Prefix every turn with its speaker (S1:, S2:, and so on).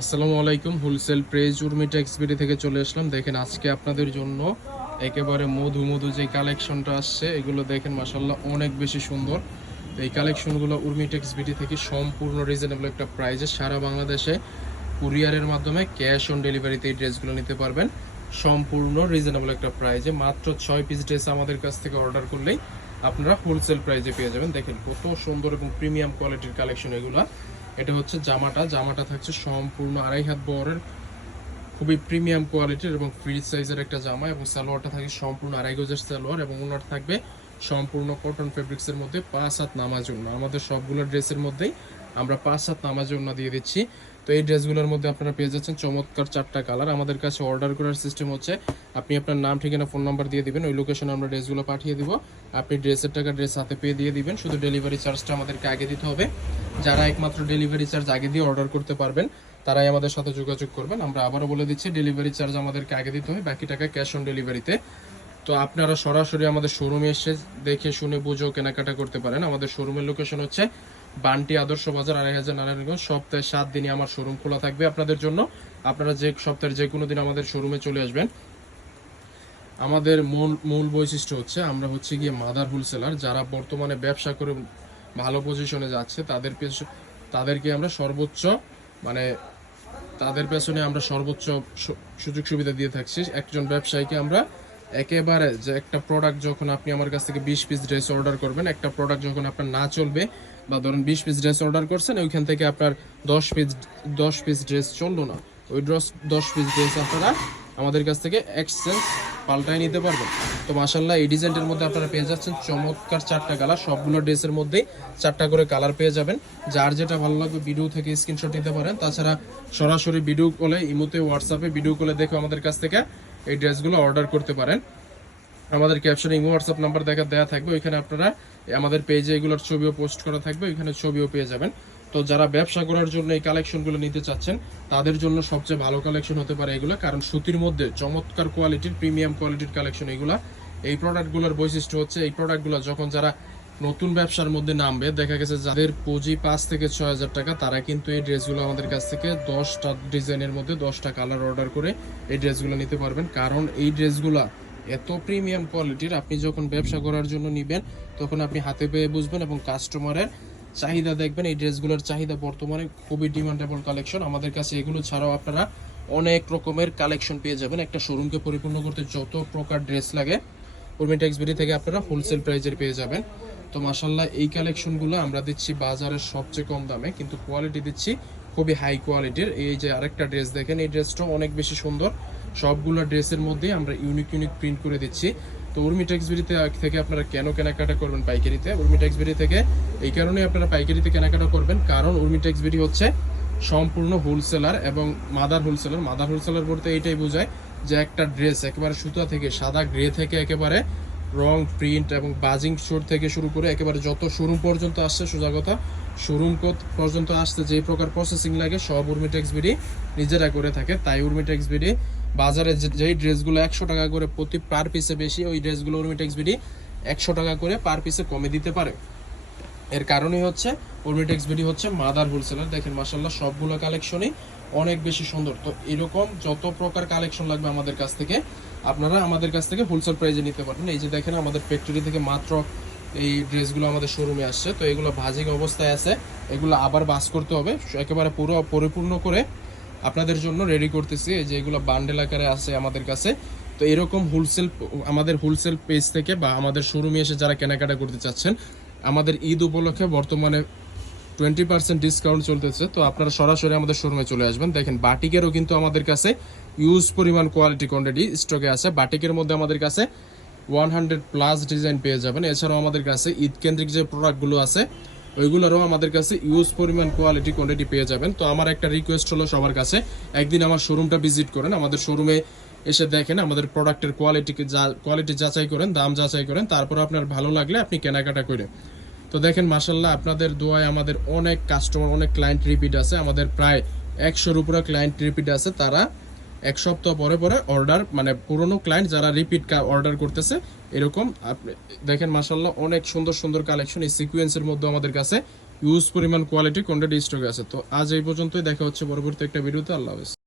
S1: আসসালামু আলাইকুম wholesale praise উর্মিটা এক্সবিডি থেকে চলে আসলাম। দেখেন আজকে আপনাদের জন্য একেবারে মধু মধু যে কালেকশনটা আসছে, এগুলো দেখেন মাসাল্লাহ অনেক বেশি সুন্দর। তো এই কালেকশনগুলো উর্মিটেক্স বিডি থেকে সম্পূর্ণ রিজনেবল একটা প্রাইজে সারা বাংলাদেশে কুরিয়ারের মাধ্যমে ক্যাশ অন ডেলিভারিতে এই ড্রেসগুলো নিতে পারবেন। সম্পূর্ণ রিজনেবল একটা প্রাইজে মাত্র ছয় পিস ড্রেস আমাদের কাছ থেকে অর্ডার করলেই আপনারা হোলসেল প্রাইজে পেয়ে যাবেন। দেখেন কত সুন্দর এবং প্রিমিয়াম কোয়ালিটির কালেকশন এগুলা। এটা হচ্ছে জামাটা। জামাটা থাকছে সম্পূর্ণ আড়াই হাত বরের খুবই প্রিমিয়াম কোয়ালিটির এবং ফ্রিজ সাইজের একটা জামা এবং সালোয়ারটা থাকে সম্পূর্ণ আড়াই গজের সালোয়ার এবং ওনার থাকবে সম্পূর্ণ কটন ফেব্রিক্সের মধ্যে পাঁচ হাত নামাজ আমাদের সবগুলো ড্রেসের মধ্যেই আমরা পাঁচ হাত নামাজ দিয়ে দিচ্ছি। তো এই ড্রেসগুলোর মধ্যে আপনারা পেয়ে যাচ্ছেন চমৎকার চারটা কালার। আমাদের কাছে অর্ডার করার সিস্টেম হচ্ছে, আপনি আপনার নাম, ঠিকানা ফোন নাম্বার দিয়ে দিবেন, ওই লোকেশনে আমরা ড্রেসগুলো পাঠিয়ে দিব। আপনি ড্রেসের টাকা ড্রেস হাতে পেয়ে দিয়ে দিবেন, শুধু ডেলিভারি চার্জটা আমাদেরকে আগে দিতে হবে। যারা একমাত্র ডেলিভারি চার্জ আগে দিয়ে অর্ডার করতে পারবেন, তারাই আমাদের সাথে যোগাযোগ করবেন। আমরা আবারও বলে দিচ্ছি ডেলিভারি চার্জ আমাদেরকে আগে দিতে হবে, বাকি টাকা ক্যাশ অন ডেলিভারিতে তো। আপনারা সরাসরি আমাদের শোরুমে এসে দেখে, শুনে, বুঝেও কেনাকাটা করতে পারেন। আমাদের শোরুমের লোকেশন হচ্ছে বান্টি আদর্শ বাজার, আড়াই হাজার নারায়ণগঞ্জ। সপ্তাহে সাত দিনই আমার শোরুম খোলা থাকবে আপনাদের জন্য। আপনারা যে সপ্তাহের যে কোনো দিন আমাদের শোরুমে চলে আসবেন। আমাদের মূল মূল বৈশিষ্ট্য হচ্ছে আমরা হচ্ছে গিয়ে মাদার হোলসেলার, যারা বর্তমানে ব্যবসা করে ভালো পজিশনে যাচ্ছে, তাদের তাদেরকে আমরা সর্বোচ্চ মানে তাদের পেছনে আমরা সর্বোচ্চ সুযোগ সুবিধা দিয়ে থাকছি। একজন ব্যবসায়ীকে আমরা একেবারে যে একটা প্রোডাক্ট যখন আপনি আমার কাছ থেকে বিশ পিস ড্রেস অর্ডার করবেন, একটা প্রোডাক্ট যখন আপনার না চলবে বা ধরুন বিশ পিস ড্রেস অর্ডার করছেন, ওইখান থেকে আপনার দশ পিস দশ পিস ড্রেস চলল না। ওই ড্রেস দশ পিস ড্রেস আপনারা আমাদের কাছ থেকে এক্সচেঞ্জ পাল্টায় নিতে পারবেন। তো মাসাল্লাহ এই ডিজাইনটার মধ্যে আপনারা পেয়ে যাচ্ছেন চমৎকার চারটা কালার সবগুলো ড্রেসের মধ্যেই চারটা করে কালার পেয়ে যাবেন। যার যেটা ভালো লাগবে ভিডিও থেকে স্ক্রিনশট নিতে পারেন। তাছাড়া সরাসরি ভিডিও কলে ইমোতে হোয়াটসঅ্যাপে ভিডিও কলে দেখে আমাদের কাছ থেকে এই ড্রেসগুলো অর্ডার করতে পারেন। আমাদের ক্যাপশনে ইমো হোয়াটসঅ্যাপ নাম্বার দেখা দেওয়া থাকবে। ওইখানে আপনারা আমাদের পেজে এগুলোর ছবিও পোস্ট করা থাকবে, ওইখানে ছবিও পেয়ে যাবেন। তো যারা ব্যবসা করার জন্য এই কালেকশনগুলো নিতে চাচ্ছেন, তাদের জন্য সবচেয়ে ভালো কালেকশন হতে পারে এগুলো, কারণ সুতির মধ্যে চমৎকার কোয়ালিটির প্রিমিয়াম কোয়ালিটির কালেকশন এগুলা। এই প্রোডাক্টগুলোর বৈশিষ্ট্য হচ্ছে, এই প্রোডাক্টগুলো যখন যারা নতুন ব্যবসার মধ্যে নামবে, দেখা গেছে যাদের পুঁজি পাঁচ থেকে ছয় হাজার টাকা, তারা কিন্তু এই ড্রেসগুলো আমাদের কাছ থেকে দশটা ডিজাইনের মধ্যে দশটা কালার অর্ডার করে এই ড্রেসগুলো নিতে পারবেন। কারণ এই ড্রেসগুলা এত প্রিমিয়াম কোয়ালিটির আপনি যখন ব্যবসা করার জন্য নিবেন, তখন আপনি হাতে পেয়ে বুঝবেন এবং কাস্টমারের চাহিদা দেখবেন। এই ড্রেসগুলোর চাহিদা বর্তমানে খুবই ডিমান্ডেবল কালেকশন আমাদের কাছে এগুলো ছাড়াও আপনারা অনেক রকমের কালেকশন পেয়ে যাবেন। একটা শোরুমকে পরিপূর্ণ করতে যত প্রকার ড্রেস লাগে উর্মিটা এক্সবিডি থেকে আপনারা হোলসেল প্রাইজের পেয়ে যাবেন। তো মাসাল্লাহ এই কালেকশনগুলো আমরা দিচ্ছি বাজারের সবচেয়ে কম দামে, কিন্তু কোয়ালিটি দিচ্ছি খুবই হাই কোয়ালিটির এই যে আরেকটা ড্রেস দেখেন, এই ড্রেসটাও অনেক বেশি সুন্দর। সবগুলো ড্রেসের মধ্যেই আমরা ইউনিক ইউনিক প্রিন্ট করে দিচ্ছি। তো উর্মি টেক্সবিরিতে থেকে আপনারা কেন কেনাকাটা করবেন পাইকারিতে? উর্মি টেক্সবিরি থেকে এই কারণে আপনারা পাইকারিতে কেনাকাটা করবেন। কারণ উর্মি টেক্সবিরি হচ্ছে সম্পূর্ণ হোলসেলার এবং মাদার হোলসেলার মাদার হোলসেলার বলতে এইটাই বোঝায় যে একটা ড্রেস একেবারে সুতা থেকে, সাদা গ্রে থেকে একেবারে রং প্রিন্ট এবং বাজিং শোর থেকে শুরু করে একেবারে যত শোরুম পর্যন্ত আসছে, সোজা কথা শোরুম পর্যন্ত আসতে যে প্রকার প্রসেসিং লাগে, সব উর্মিটেক্স বিডি নিজেরা করে থাকে। তাই উর্মিটেক্স বিডি বাজারে যেই ড্রেসগুলো একশো টাকা করে প্রতি পার পিসে বেশি, ওই ড্রেসগুলো উর্মিটেক্স বিডি একশো টাকা করে পার পিসে কমে দিতে পারে। এর কারণই হচ্ছে উর্মিটেক্স বিডি হচ্ছে মাদার হোলসেলার দেখেন মাসাল্লাহ সবগুলো কালেকশনই অনেক বেশি সুন্দর। তো এরকম যত প্রকার কালেকশন লাগবে আমাদের কাছ থেকে, আপনারা আমাদের কাছ থেকে হোলসেল প্রাইজে নিতে পারবেন। এই যে দেখেন, আমাদের ফ্যাক্টরি থেকে মাত্র এই ড্রেসগুলো আমাদের শোরুমে আসছে। তো এগুলো ভাজিক অবস্থায় আছে। এগুলো আবার বাস করতে হবে। একেবারে পুরো পরিপূর্ণ করে আপনাদের জন্য রেডি করতেছি। এই যে এগুলো বান্ডেল আকারে আছে আমাদের কাছে। তো এরকম হোলসেল আমাদের হোলসেল পেজ থেকে বা আমাদের শোরুমে এসে যারা কেনাকাটা করতে চাচ্ছেন, আমাদের ঈদ উপলক্ষে বর্তমানে টোয়েন্টি পার্সেন্ট ডিসকাউন্ট চলতেছে। তো আপনারা সরাসরি আমাদের শোরুমে চলে আসবেন। দেখেন, বাটিকেরও কিন্তু আমাদের কাছে ইউজ পরিমাণ কোয়ালিটি কোয়ান্টিটি স্টকে আছে। বাটিকের মধ্যে আমাদের কাছে ওয়ান হান্ড্রেড প্লাস ডিজাইন পেয়ে যাবেন। এছাড়াও আমাদের কাছে ঈদ কেন্দ্রিক যে প্রোডাক্টগুলো আছে ওইগুলোরও আমাদের কাছে ইউজ পরিমাণ কোয়ালিটি কোয়ান্টিটি পেয়ে যাবেন। তো আমার একটা রিকোয়েস্ট হলো সবার কাছে, একদিন আমার শোরুমটা ভিজিট করেন, আমাদের শোরুমে এসে দেখেন আমাদের প্রোডাক্টের কোয়ালিটিকে যা কোয়ালিটি যাচাই করেন, দাম যাচাই করেন, তারপর আপনার ভালো লাগলে আপনি কেনাকাটা করে। তো দেখেন মাসাল্লাহ আপনাদের দোয়ায় আমাদের অনেক কাস্টমার অনেক ক্লায়েন্ট রিপিট আছে, আমাদের প্রায় একশোর উপরে ক্লায়েন্ট রিপিট আছে, তারা এক সপ্তাহ পরে পরে অর্ডার মানে পুরনো ক্লায়েন্ট যারা রিপিট অর্ডার করতেছে, এরকম আপনি দেখেন মাসাল্লাহ অনেক সুন্দর সুন্দর কালেকশন এই সিকুয়েন্সের মধ্যে আমাদের কাছে ইউজ পরিমাণ কোয়ালিটি কোয়ান্টিটি স্টকে আছে। তো আজ এই পর্যন্তই, দেখা হচ্ছে পরবর্তী একটা ভিডিওতে আল্লাহ হাফেজ।